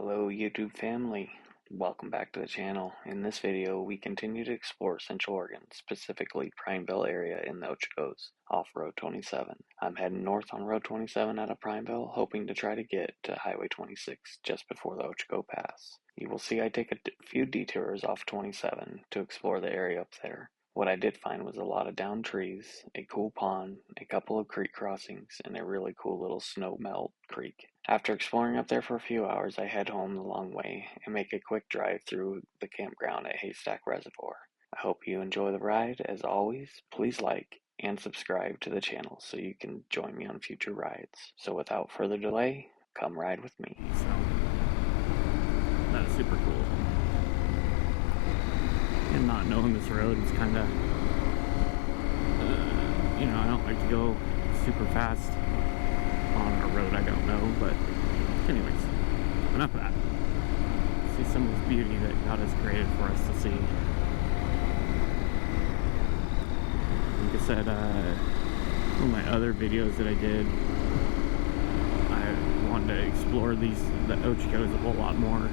Hello YouTube family, welcome back to the channel. In this video we continue to explore Central Oregon, specifically Prineville area in the Ochocos off Road 27. I'm heading north on Road 27 out of Prineville, hoping to try to get to Highway 26 just before the Ochoco Pass. You will see I take a few detours off 27 to explore the area up there. What I did find was a lot of downed trees, a cool pond, a couple of creek crossings, and a really cool little snow melt creek. After exploring up there for a few hours, I head home the long way and make a quick drive through the campground at Haystack Reservoir. I hope you enjoy the ride. As always, please like and subscribe to the channel so you can join me on future rides. So without further delay, come ride with me. So, that's super cool. And not knowing this road is kind of, I don't like to go super fast on a road I don't know, but anyways, enough of that. See some of this beauty that God has created for us to see. Like I said, one of my other videos that I did, I wanted to explore the Ochocos a whole lot more.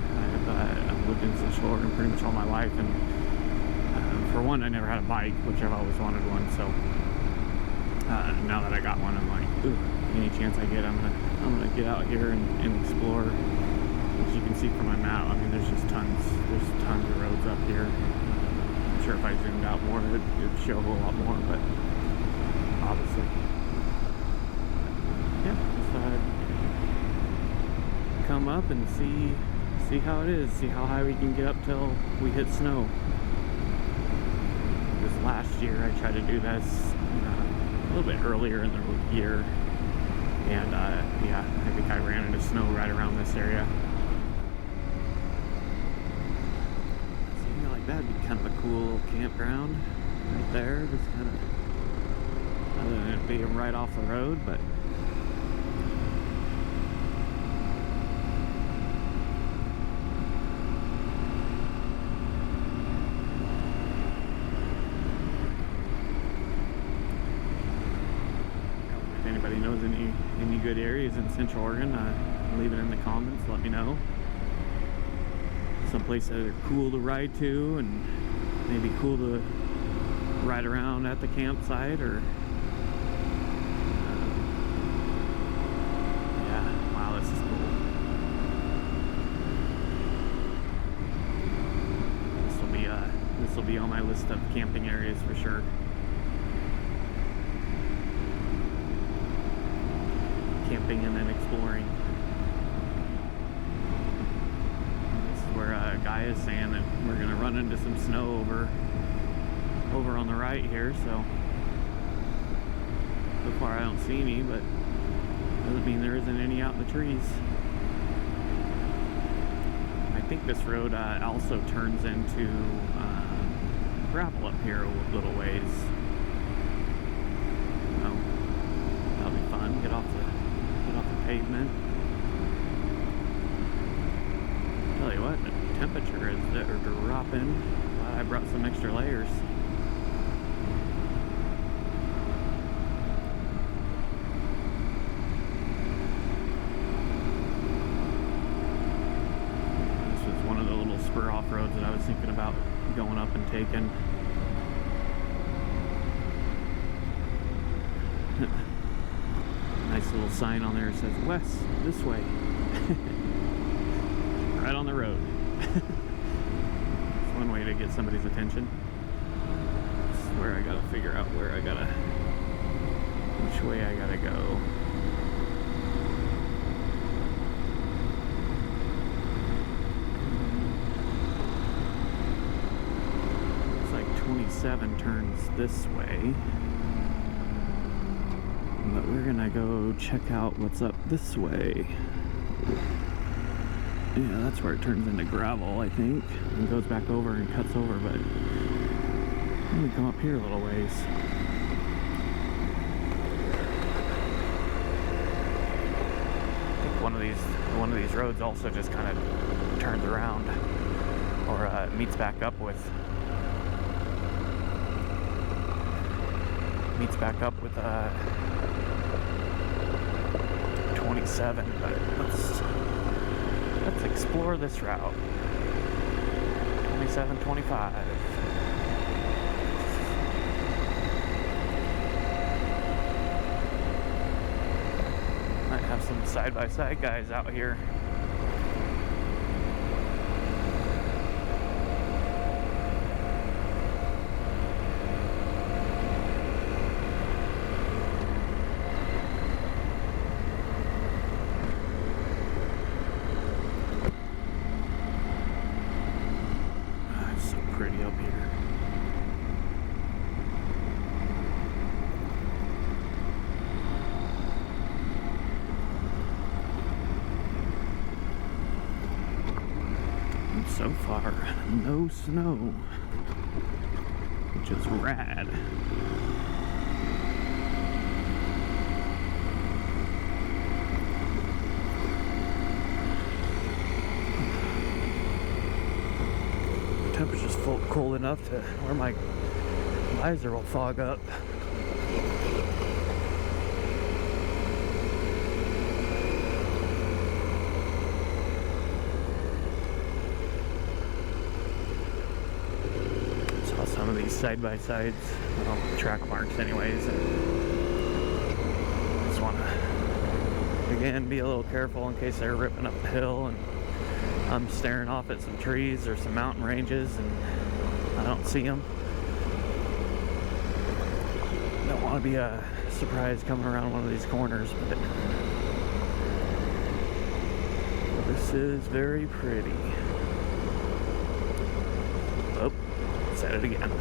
I've lived in Central Oregon pretty much all my life, and for one, I never had a bike, which I've always wanted one, so now that I got one, I'm like, ooh, any chance I get, I'm gonna get out here and explore. As you can see from my map, I mean, there's tons of roads up here. I'm sure if I zoomed out more, it'd show a whole lot more, but obviously, yeah, just come up and see how it is, see how high we can get up till we hit snow. This last year, I tried to do this a little bit earlier in the year, and yeah, I think I ran into snow right around this area. Something like that would be kind of a cool campground right there, just kind of, other than it being right off the road, but anybody knows any good areas in Central Oregon, leave it in the comments, let me know. Some places that are cool to ride to, and maybe cool to ride around at the campsite, or yeah, wow, this is cool. This will be on my list of camping areas for sure. Camping and then exploring. This is where a guy is saying that we're going to run into some snow over on the right here, so far I don't see any, but doesn't mean there isn't any out in the trees. I think this road also turns into gravel up here a little ways. So that'll be fun. Get off the pavement. Tell you what, the temperature is dropping. I brought some extra layers. This was one of the little spur off roads that I was thinking about going up and taking. Nice little sign on there that says west, this way. Right on the road. It's one way to get somebody's attention. This is where I gotta figure out which way I gotta go. It's like 27 turns this way. But we're gonna go check out what's up this way. Yeah, that's where it turns into gravel, I think, and goes back over and cuts over, but let me come up here a little ways. I think one of these roads also just kind of turns around, or meets back up with 27, but let's explore this route. 2725. Might have some side-by-side guys out here. It's so pretty up here. So far, no snow, which is rad. The temperature's cold enough to where my visor will fog up. Some of these side-by-sides, well, track marks anyways, and just want to, again, be a little careful in case they're ripping up the hill and I'm staring off at some trees or some mountain ranges and I don't see them. Don't want to be a surprise coming around one of these corners, but this is very pretty. Oh. Said it again.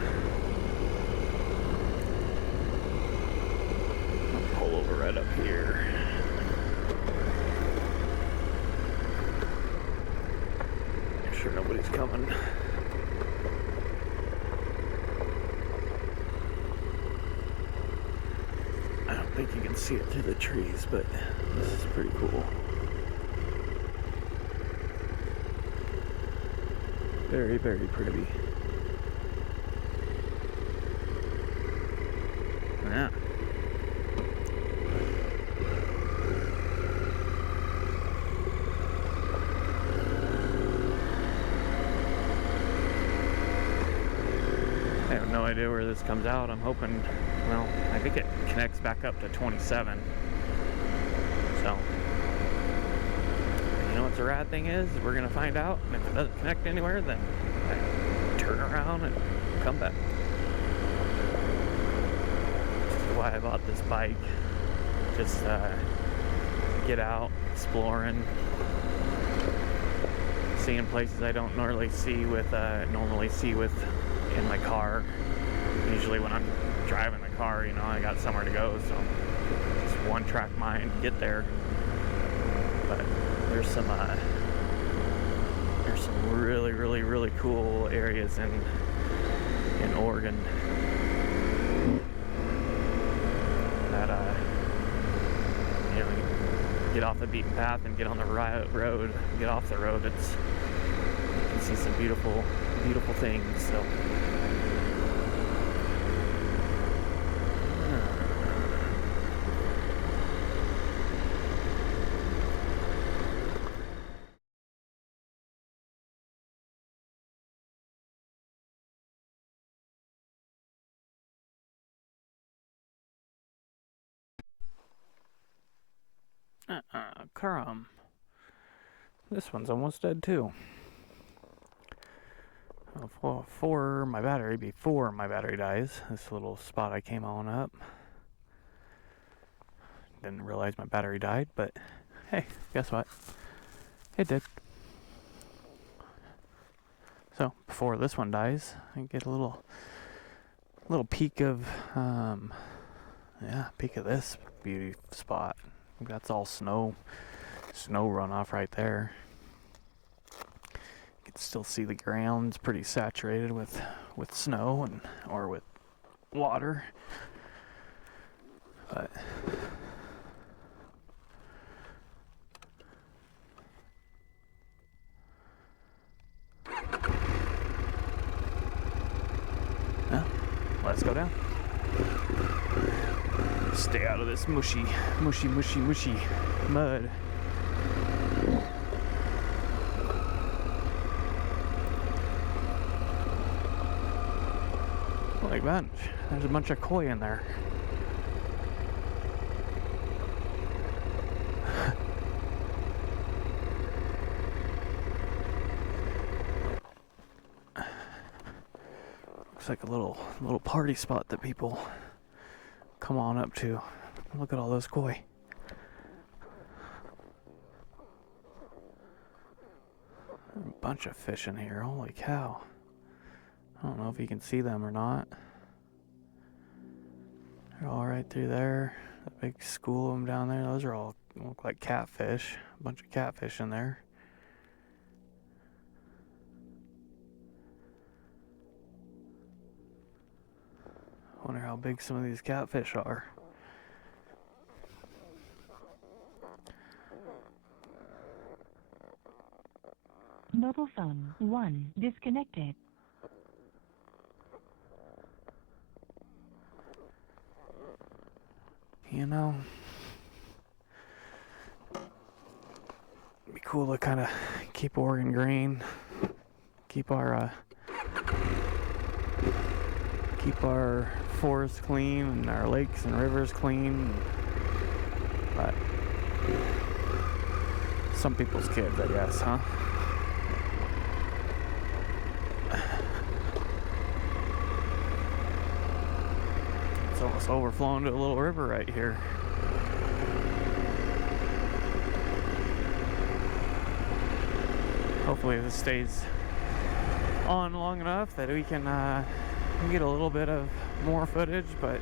I'll pull over right up here. Make sure nobody's coming. I don't think you can see it through the trees, but this is pretty cool. Very, very pretty. Yeah. I have no idea where this comes out. I'm hoping, well, I think it connects back up to 27. So, you know what the rad thing is? We're gonna find out, and if it doesn't connect anywhere, then I turn around and come back. Why I bought this bike, just get out, exploring, seeing places I don't normally see with in my car. Usually when I'm driving the car, you know, I got somewhere to go, so just one track mind, get there. But there's some really cool areas in Oregon. You know, get off the beaten path and get on the road, get off the road. You can see some beautiful things. So, Crumb. This one's almost dead too. Before my battery dies, this little spot I came on up. Didn't realize my battery died, but hey, guess what? It did. So before this one dies, I get a little peek of peek of this beauty spot. That's all snow runoff right there. You can still see the ground's pretty saturated with snow or with water. But let's go down. Stay out of this mushy mud. Big bunch. There's a bunch of koi in there. Looks like a little party spot that people come on up to. Look at all those koi. A bunch of fish in here. Holy cow. I don't know if you can see them or not. They're all right through there. A big school of them down there. Those are all look like catfish. A bunch of catfish in there. I wonder how big some of these catfish are. Mobile phone 1 disconnected. You know, it'd be cool to kind of keep Oregon green, keep our forests clean and our lakes and rivers clean. But some people's kids, I guess, huh? It's almost overflowing to a little river right here. Hopefully this stays on long enough that we can get a little bit of more footage, but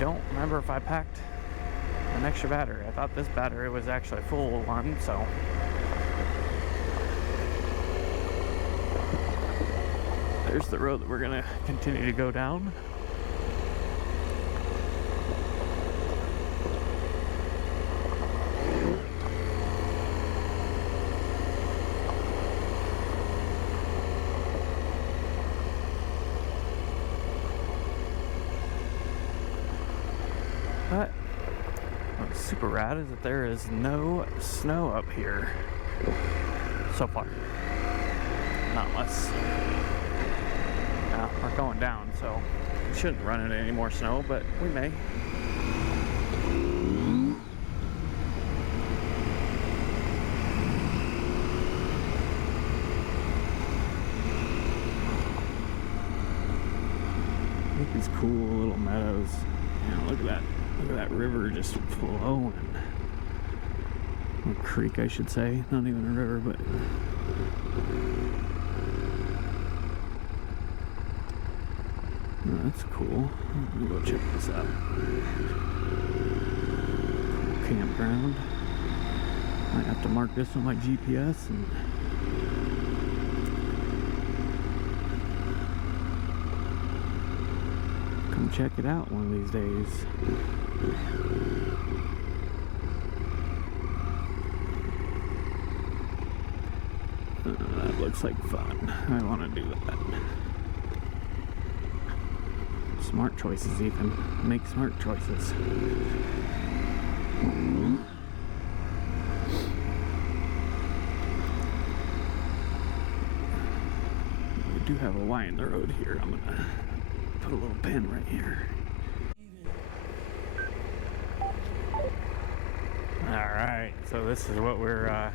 don't remember if I packed an extra battery. I thought this battery was actually a full one, so there's the road that we're gonna continue to go down. But what's super rad is that there is no snow up here so far. Not unless we're going down, so we shouldn't run into any more snow, but we may. Look at these cool little meadows. Yeah, look at that. Look at that river just flowing. Or creek, I should say. Not even a river, but oh, that's cool. Let me go check this out. Cool campground. Might have to mark this on my GPS and come check it out one of these days. That looks like fun. I want to do that. Smart choices, Ethan. Make smart choices. We do have a Y in the road here. I'm gonna put a little pin right here. Alright, so this is what we're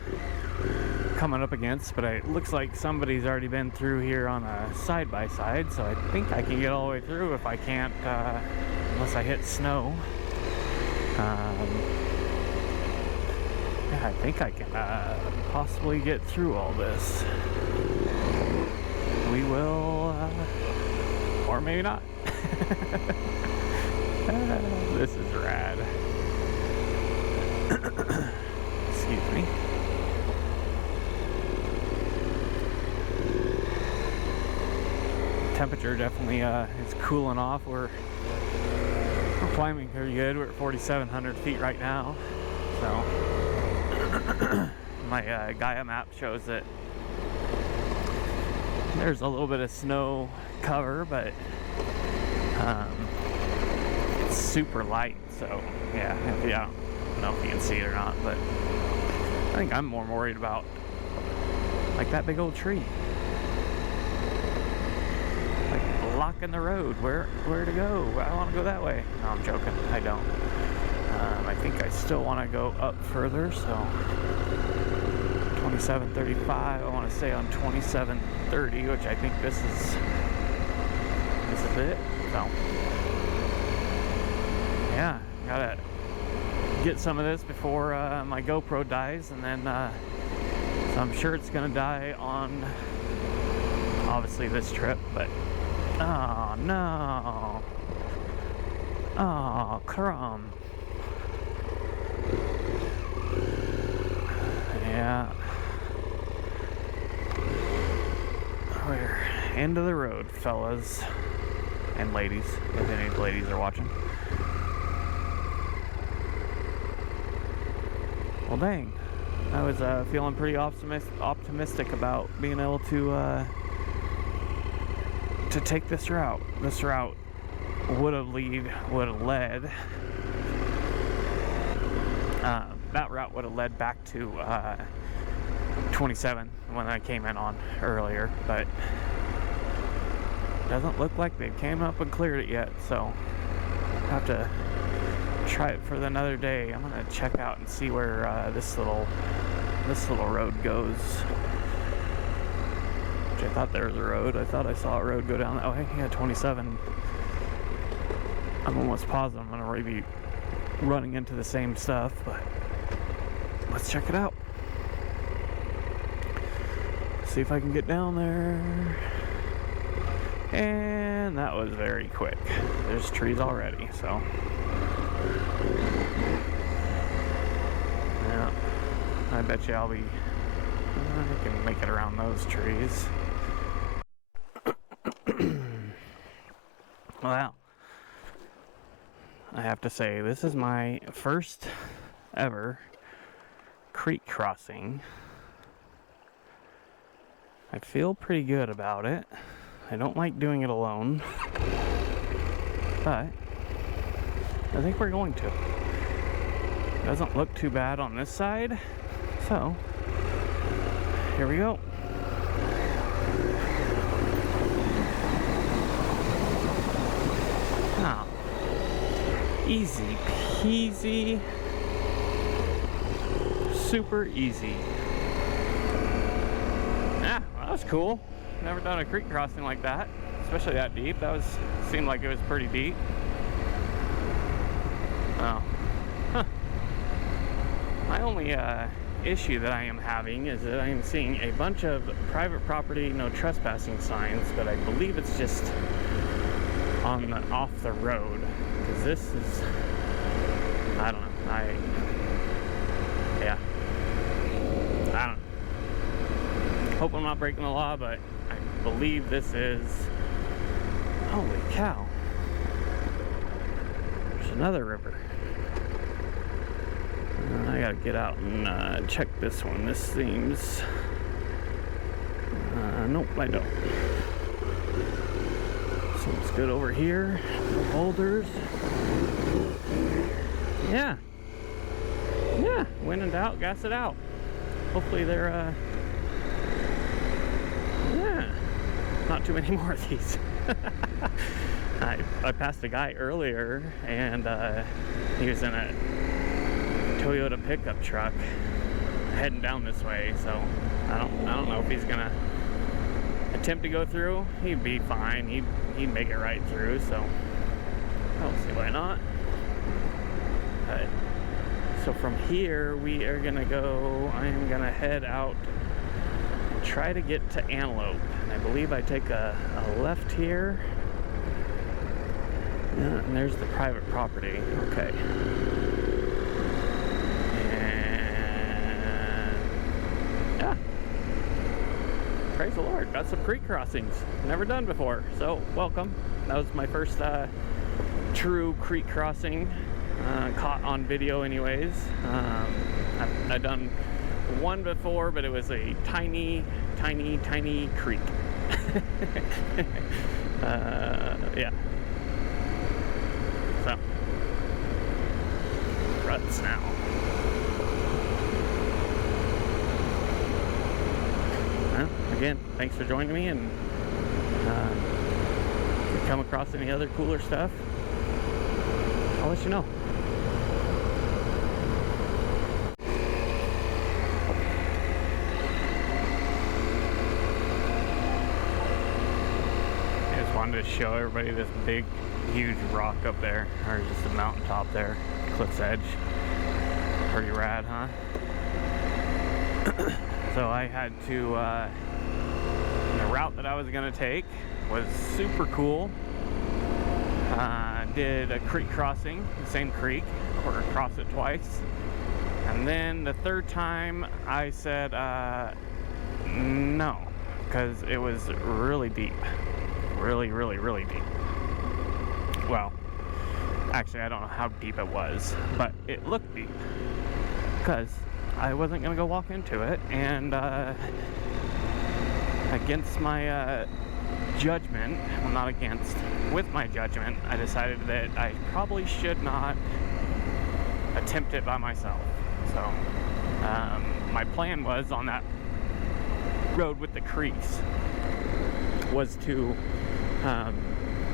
coming up against, but it looks like somebody's already been through here on a side-by-side, so I think I can get all the way through if I can't, unless I hit snow. Yeah, I think I can possibly get through all this. We will, or maybe not. This is rad. Excuse me. Temperature definitely is cooling off. We're climbing pretty good. We're at 4,700 feet right now. So my Gaia map shows that there's a little bit of snow cover, but it's super light. So yeah, I don't know if you can see it or not, but I think I'm more worried about like that big old tree. blocking the road. Where to go? I want to go that way. No, I'm joking. I don't. I think I still want to go up further, so 2735. I want to stay on 2730, which I think this is it. So yeah, gotta get some of this before my GoPro dies, and then so I'm sure it's gonna die on obviously this trip, but oh no, oh crumb. Yeah, we're end of the road, fellas and ladies, if any ladies are watching. Well, dang, I was feeling pretty optimistic about being able to take this route. This route would have led. That route would have led back to 27 when I came in on earlier, but it doesn't look like they came up and cleared it yet, so I'll have to try it for another day. I'm gonna check out and see where this little road goes. Which I thought there was a road. I thought I saw a road go down that way. Yeah, 27. I'm almost positive I'm gonna be running into the same stuff, but let's check it out. See if I can get down there. And that was very quick. There's trees already, so yeah, I bet you I can make it around those trees. Well, I have to say, this is my first ever creek crossing. I feel pretty good about it. I don't like doing it alone, but I think we're going to. Doesn't look too bad on this side, so here we go. Now, easy peasy, super easy. Yeah, well, that was cool. Never done a creek crossing like that, especially that deep. Seemed like it was pretty deep. Oh, huh. My only issue that I am having is that I am seeing a bunch of private property, no trespassing signs, but I believe it's just off the road, because this is, I don't know, I don't know. Hope I'm not breaking the law, but I believe this is, holy cow, there's another river. I gotta get out and check this one. This seems, nope, I don't. Seems good over here. Boulders. Yeah. Yeah, when in doubt, gas it out. Hopefully they're, yeah, not too many more of these. I passed a guy earlier, and he was in a Toyota pickup truck heading down this way, so I don't know if he's gonna attempt to go through. He'd be fine. He'd make it right through, so I don't see why not. So from here we are gonna go, I am gonna head out and try to get to Antelope, and I believe I take a left here. Yeah, and there's the private property. Okay. Yeah, praise the Lord, got some creek crossings, never done before, so welcome. That was my first true creek crossing, caught on video anyways. I've done one before, but it was a tiny creek. Yeah, so ruts now. Again, thanks for joining me, and If you come across any other cooler stuff, I'll let you know. I just wanted to show everybody this big, huge rock up there, or just a mountaintop there, cliff's edge. Pretty rad, huh? So I had to, the route that I was gonna take was super cool. Did a creek crossing, the same creek, or crossed it twice. And then the third time I said no, because it was really deep. Really, really, really deep. Well, actually I don't know how deep it was, but it looked deep. Because I wasn't going to go walk into it, and against my judgment, well, not against, with my judgment, I decided that I probably should not attempt it by myself. So my plan was on that road with the creeks was to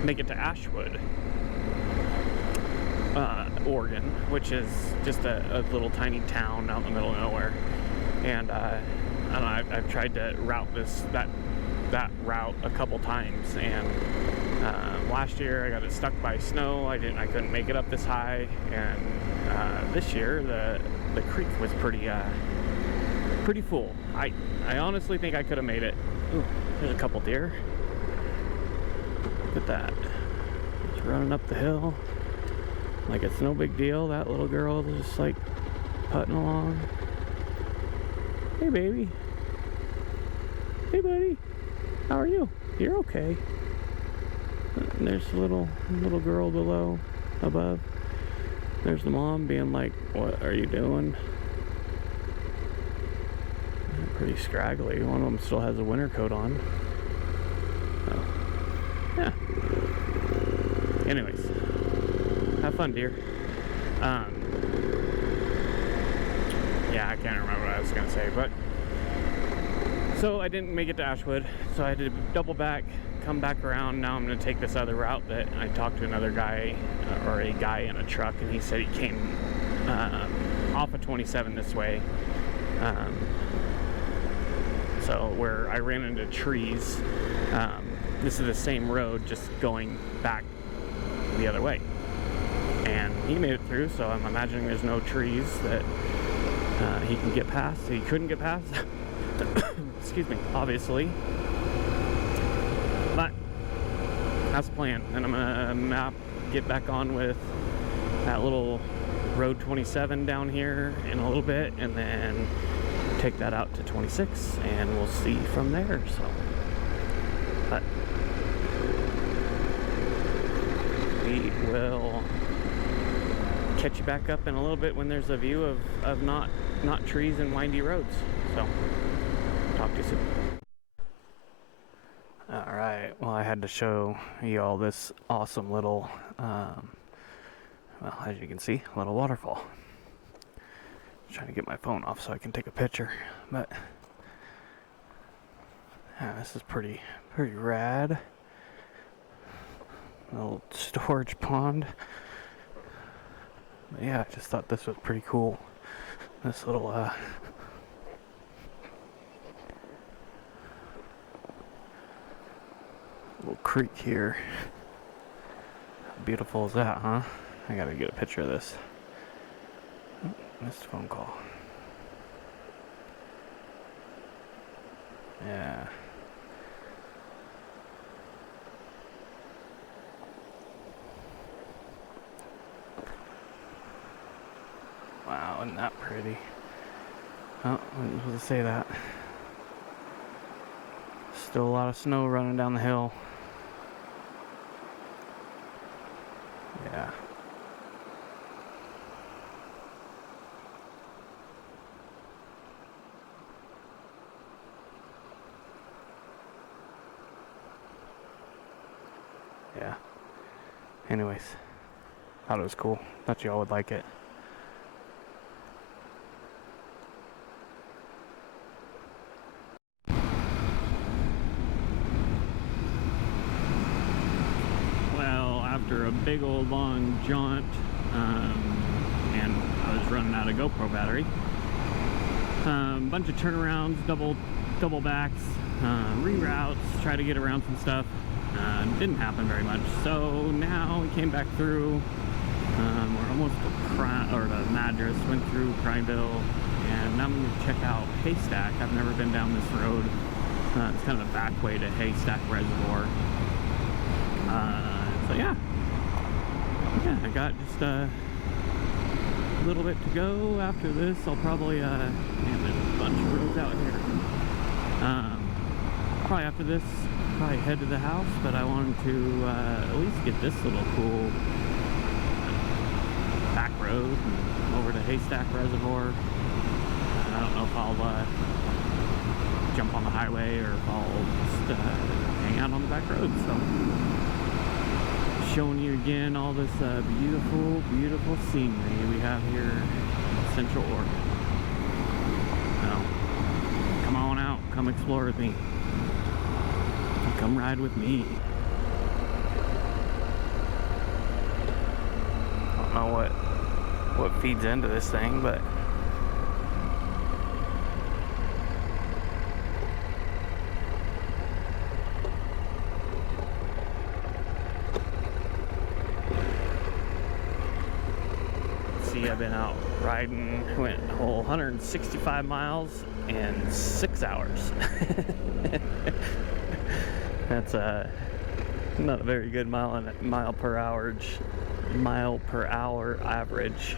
make it to Ashwood, Oregon, which is just a little tiny town out in the middle of nowhere. And I don't know, I've tried to route that route a couple times, and last year I got it stuck by snow. I couldn't make it up this high, and this year the creek was pretty full. I honestly think I could have made it. Ooh, there's a couple deer. Look at that. It's running up the hill like it's no big deal. That little girl is just like putting along. Hey baby. Hey buddy. How are you? You're okay. And there's the little girl above. There's the mom being like, what are you doing? Pretty scraggly. One of them still has a winter coat on. Oh. Yeah. Anyways. Have fun, dear. Yeah, I can't remember what I was going to say, but so I didn't make it to Ashwood, so I had to double back, come back around. Now I'm going to take this other route that I talked to another guy, or a guy in a truck, and he said he came off of 27 this way. So where I ran into trees, this is the same road, just going back the other way. And he made it through, so I'm imagining there's no trees that he can get past. He couldn't get past. Excuse me, obviously. But that's the plan. And I'm gonna get back on with that little road 27 down here in a little bit, and then take that out to 26, and we'll see from there. So, but we will catch you back up in a little bit when there's a view of not trees and windy roads. So, talk to you soon. Alright, well, I had to show you all this awesome little, well, as you can see, little waterfall. I'm trying to get my phone off so I can take a picture, but yeah, this is pretty rad. A little storage pond. But yeah, I just thought this was pretty cool. This little creek here. How beautiful is that, huh? I gotta get a picture of this. Oh, missed a phone call. Yeah. Wow, isn't that pretty? Oh, I wasn't supposed to say that. Still a lot of snow running down the hill. Yeah. Yeah. Anyways, thought it was cool. Thought y'all would like it. after a big old long jaunt, and I was running out of GoPro battery. Bunch of turnarounds, double backs, reroutes, try to get around some stuff. Didn't happen very much. So now we came back through. We're almost to Madras, went through Prineville, and now I'm going to check out Haystack. I've never been down this road. It's kind of a back way to Haystack Reservoir. So yeah, I got just a little bit to go after this. I'll probably, man, there's a bunch of roads out here. Probably after this, probably head to the house, but I wanted to at least get this little cool back road and over to Haystack Reservoir. I don't know if I'll jump on the highway or if I'll just hang out on the back road. So, showing you again all this beautiful scenery we have here in Central Oregon. So, come on out, come explore with me, come ride with me. I don't know what feeds into this thing, but see, I've been out riding, went a whole 165 miles in 6 hours. That's not a very good mile per hour average.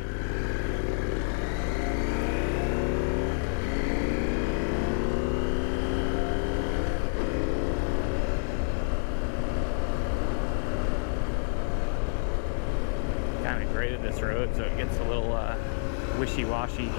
Kind of graded this road, so it gets a little wishy-washy.